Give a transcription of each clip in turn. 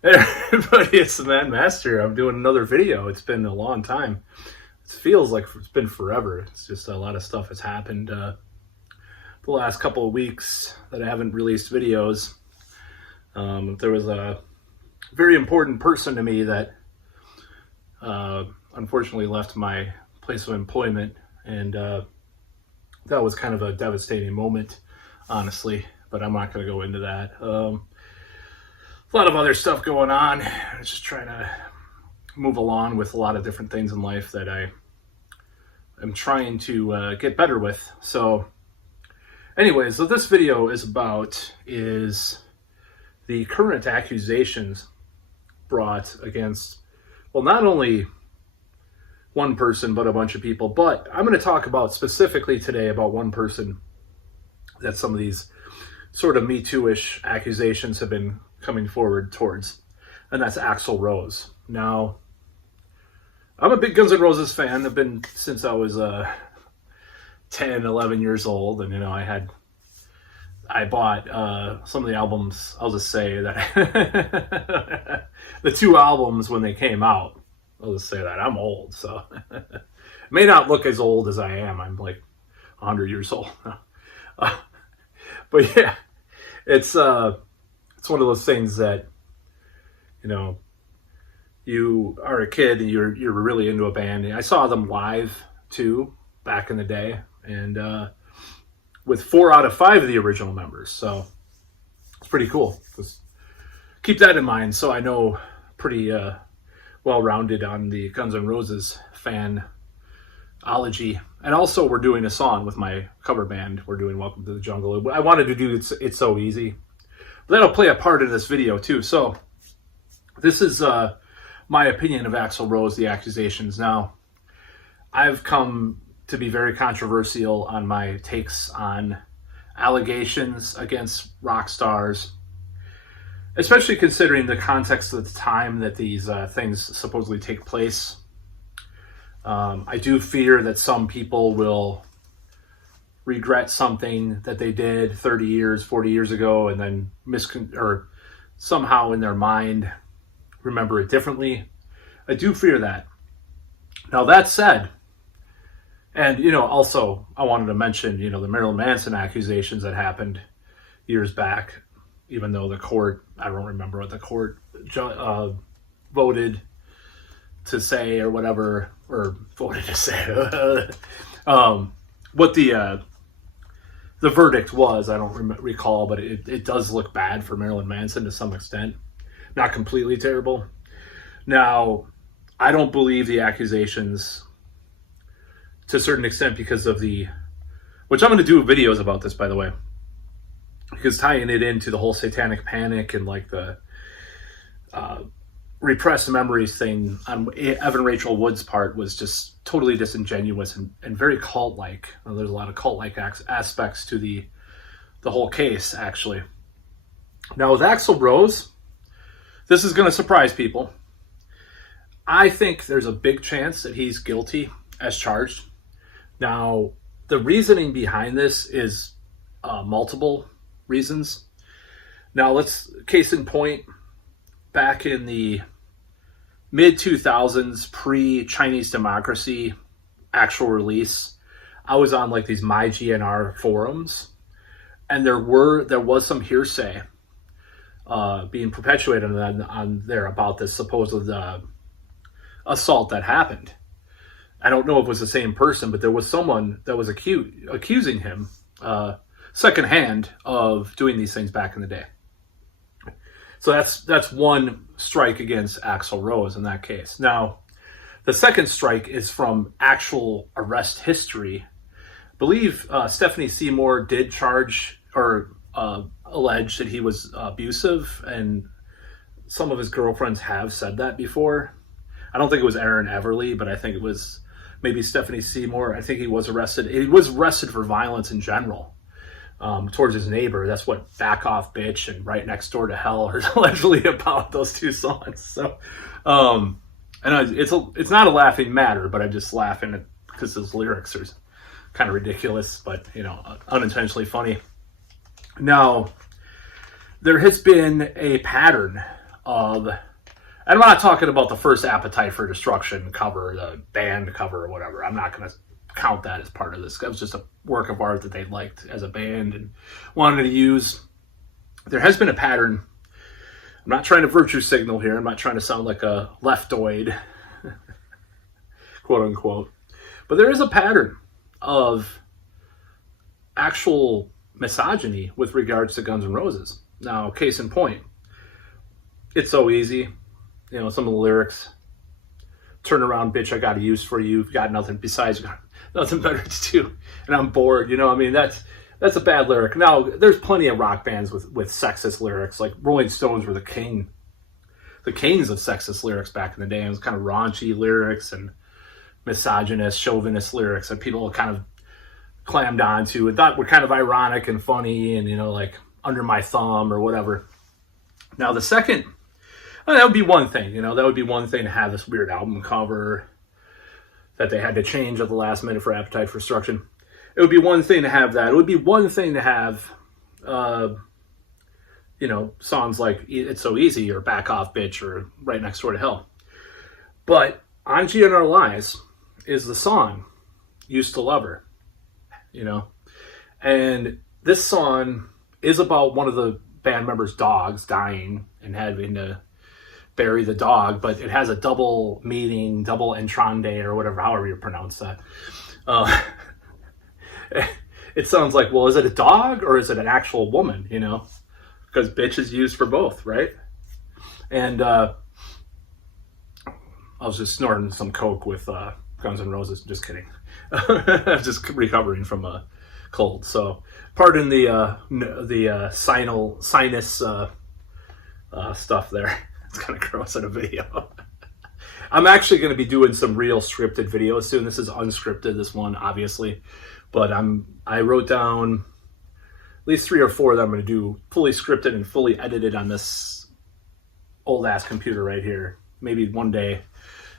Hey everybody, it's the Man Master. I'm doing another video. It's been a long time. It feels like it's been forever. It's just a lot of stuff has happened the last couple of weeks that I haven't released videos. There was a very important person to me that unfortunately left my place of employment, and that was kind of a devastating moment, honestly, but I'm not going to go into that. A lot of other stuff going on. I'm just trying to move along with a lot of different things in life that I am trying to get better with. So anyways, what this video is about is the current accusations brought against, well, not only one person, but a bunch of people. But I'm going to talk about specifically today about one person that some of these sort of Me Too-ish accusations have been coming forward towards, and that's Axl Rose. Now, I'm a big Guns N' Roses fan. I've been since I was 10, 11 years old, and I bought some of the albums. I'll just say that the two albums when they came out. I'll just say that I'm old, so may not look as old as I am. I'm like 100 years old. But yeah, it's one of those things that, you are a kid and you're really into a band. And I saw them live too back in the day, and with 4 out of 5 of the original members. So it's pretty cool. Just keep that in mind. So I know pretty well-rounded on the Guns N' Roses fanology. And also we're doing a song with my cover band. We're doing Welcome to the Jungle. I wanted to do It's So Easy. That'll play a part in this video too. So this is my opinion of Axl Rose, the accusations. Now, I've come to be very controversial on my takes on allegations against rock stars, especially considering the context of the time that these things supposedly take place. I do fear that some people will regret something that they did 30 years, 40 years ago, and then or somehow in their mind remember it differently. I do fear that. Now, that said, and also I wanted to mention, the Marilyn Manson accusations that happened years back, even though the court, I don't remember what the court voted to say or whatever, or voted to say, what the verdict was. I don't recall, but it does look bad for Marilyn Manson to some extent. Not completely terrible. Now, I don't believe the accusations to a certain extent because of which I'm going to do videos about this, by the way, because tying it into the whole satanic panic and like the repressed memories thing on Evan Rachel Wood's part was just totally disingenuous and very cult-like. There's a lot of cult-like aspects to the whole case, actually. Now, with Axl Rose, this is going to surprise people. I think there's a big chance that he's guilty as charged. Now, the reasoning behind this is multiple reasons. Now, case in point, back in the mid-2000s, pre-Chinese Democracy actual release, I was on like these MyGNR forums, and there was some hearsay being perpetuated on there about this supposed assault that happened. I don't know if it was the same person, but there was someone that was accusing him secondhand of doing these things back in the day. So that's one strike against Axl Rose in that case. Now, the second strike is from actual arrest history. I believe Stephanie Seymour did charge or allege that he was abusive, and some of his girlfriends have said that before. I don't think it was Aaron Everly, but I think it was maybe Stephanie Seymour. I think he was arrested. He was arrested for violence in general towards his neighbor. That's what Back Off Bitch and Right Next Door to Hell are allegedly about, those two songs. So, and it's not a laughing matter, but I'm just laughing because his lyrics are kind of ridiculous, but unintentionally funny. Now, there has been a pattern of, and I'm not talking about the first Appetite for Destruction cover, the band cover or whatever. I'm not going to count that as part of this. It was just a work of art that they liked as a band and wanted to use. There has been a pattern. I'm not trying to virtue signal here. I'm not trying to sound like a leftoid, quote unquote. But there is a pattern of actual misogyny with regards to Guns N' Roses. Now, case in point, It's So Easy. You know, some of the lyrics. Turn around, bitch, I got a use for you. You've got nothing besides, nothing better to do. And I'm bored. You know, I mean, that's a bad lyric. Now, there's plenty of rock bands with sexist lyrics. Like Rolling Stones were the kings of sexist lyrics back in the day. It was kind of raunchy lyrics and misogynist, chauvinist lyrics that people kind of clammed onto and thought were kind of ironic and funny and, you know, like under my thumb or whatever. Now, the second, that would be one thing, you know, that would be one thing to have this weird album cover that they had to change at the last minute for Appetite for Destruction. It would be one thing to have that. It would be one thing to have, you know, songs like It's So Easy or Back Off Bitch or Right Next Door to Hell. But on GNR Lies is the song Used to Love Her, you know. And this song is about one of the band members' dogs dying and having to bury the dog, but it has a double meaning, double entrande or whatever, however you pronounce that. It sounds like, well, is it a dog or is it an actual woman, you know? Because bitch is used for both, right? And I was just snorting some coke with Guns N' Roses. Just kidding. I'm just recovering from a cold. So pardon the sinus stuff there. It's kind of gross in a video. I'm actually going to be doing some real scripted videos soon. This is unscripted, this one, obviously. But I wrote down at least 3 or 4 that I'm going to do fully scripted and fully edited on this old-ass computer right here. Maybe one day,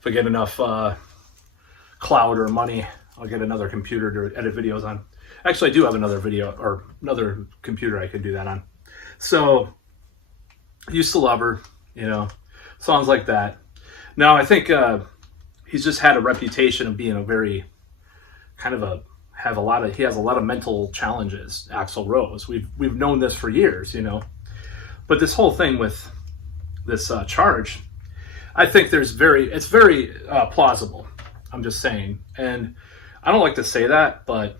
if I get enough clout or money, I'll get another computer to edit videos on. Actually, I do have another computer I can do that on. So, Used to Love Her, you know, songs like that. Now, I think he's just had a reputation of being a very kind of he has a lot of mental challenges, Axl Rose. We've known this for years, you know. But this whole thing with this charge, I think it's very plausible. I'm just saying. And I don't like to say that, but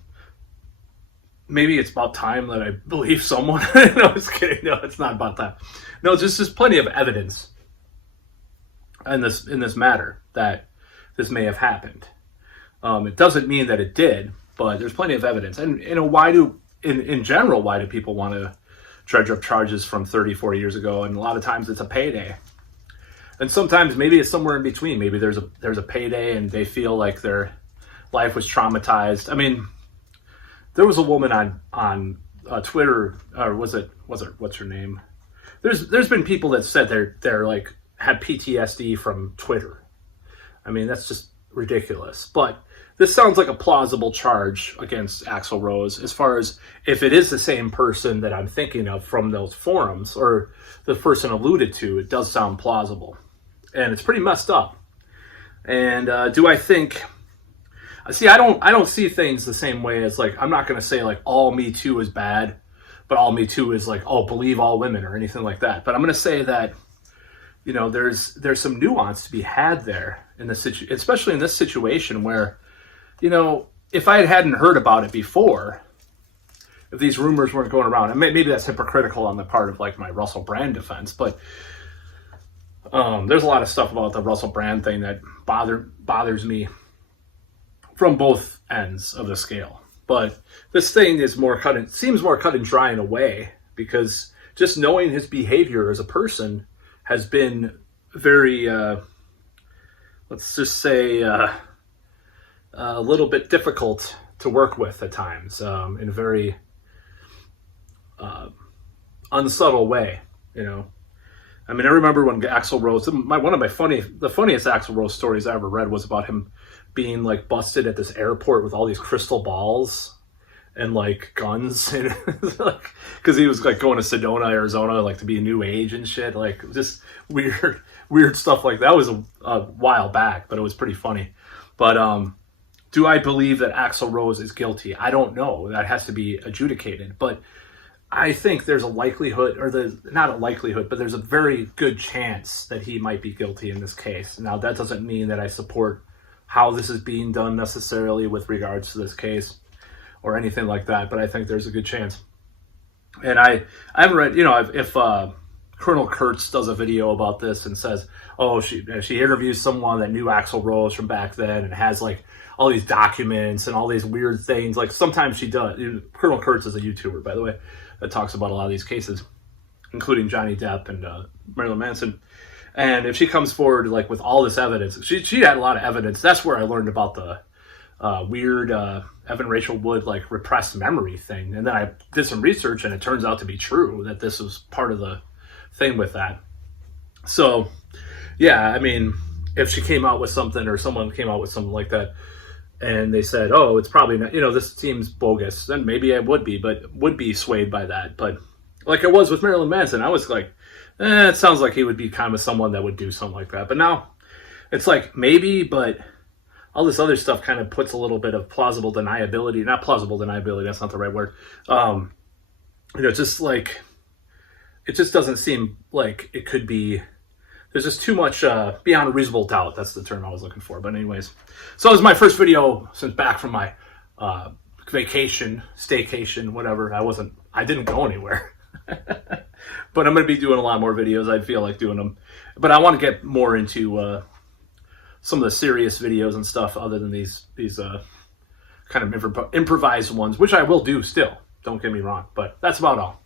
maybe it's about time that I believe someone. No, just kidding. No, it's not about that. No, there's plenty of evidence in this matter that this may have happened. It doesn't mean that it did, but there's plenty of evidence. And, you know, why do people want to dredge up charges from 30, 40 years ago? And a lot of times it's a payday. And sometimes maybe it's somewhere in between. Maybe there's a payday and they feel like their life was traumatized. I mean, there was a woman on Twitter, or was it what's her name? There's been people that said they're like had PTSD from Twitter. I mean, that's just ridiculous. But this sounds like a plausible charge against Axl Rose, as far as if it is the same person that I'm thinking of from those forums, or the person alluded to, it does sound plausible. And it's pretty messed up. And do I think... See, I don't see things the same way as, like, I'm not going to say, like, all Me Too is bad, but all Me Too is, like, oh, believe all women or anything like that. But I'm going to say that, you know, there's some nuance to be had there, especially in this situation where, you know, if I hadn't heard about it before, if these rumors weren't going around, and maybe that's hypocritical on the part of, like, my Russell Brand defense, but there's a lot of stuff about the Russell Brand thing that bothers me from both ends of the scale. But this thing is seems more cut and dry in a way, because just knowing his behavior as a person has been very, let's just say, a little bit difficult to work with at times, in a very unsubtle way, you know. I mean, I remember when Axl Rose, the funniest Axl Rose stories I ever read was about him being, like, busted at this airport with all these crystal balls and like guns, and like because he was like going to Sedona, Arizona, like to be a new age and shit, like just weird stuff like that. Was a while back, but it was pretty funny. But do I believe that Axl Rose is guilty? I don't know. That has to be adjudicated, but I think there's a likelihood, or there's not a likelihood, but there's a very good chance that he might be guilty in this case. Now, that doesn't mean that I support how this is being done necessarily with regards to this case or anything like that, but I think there's a good chance. And I haven't read, if Colonel Kurtz does a video about this and says, oh, she interviews someone that knew Axl Rose from back then and has like all these documents and all these weird things. Like sometimes she does. Colonel Kurtz is a YouTuber, by the way, that talks about a lot of these cases, including Johnny Depp and Marilyn Manson. And if she comes forward like with all this evidence, she had a lot of evidence. That's where I learned about the weird Evan Rachel Wood like repressed memory thing. And then I did some research, and it turns out to be true that this was part of the thing with that. So yeah, I mean, if she came out with something, or someone came out with something like that, and they said, oh, it's probably not, this seems bogus, then maybe I would be swayed by that. But like it was with Marilyn Manson, I was like, it sounds like he would be kind of someone that would do something like that. But now it's like maybe, but all this other stuff kind of puts a little bit of plausible deniability. Not plausible deniability, that's not the right word. Just like, it just doesn't seem like it could be. There's just too much beyond a reasonable doubt. That's the term I was looking for. But anyways, so it was my first video since back from my vacation, staycation, whatever. I didn't go anywhere. But I'm going to be doing a lot more videos. I feel like doing them. But I want to get more into some of the serious videos and stuff other than these kind of improvised ones, which I will do still. Don't get me wrong. But that's about all.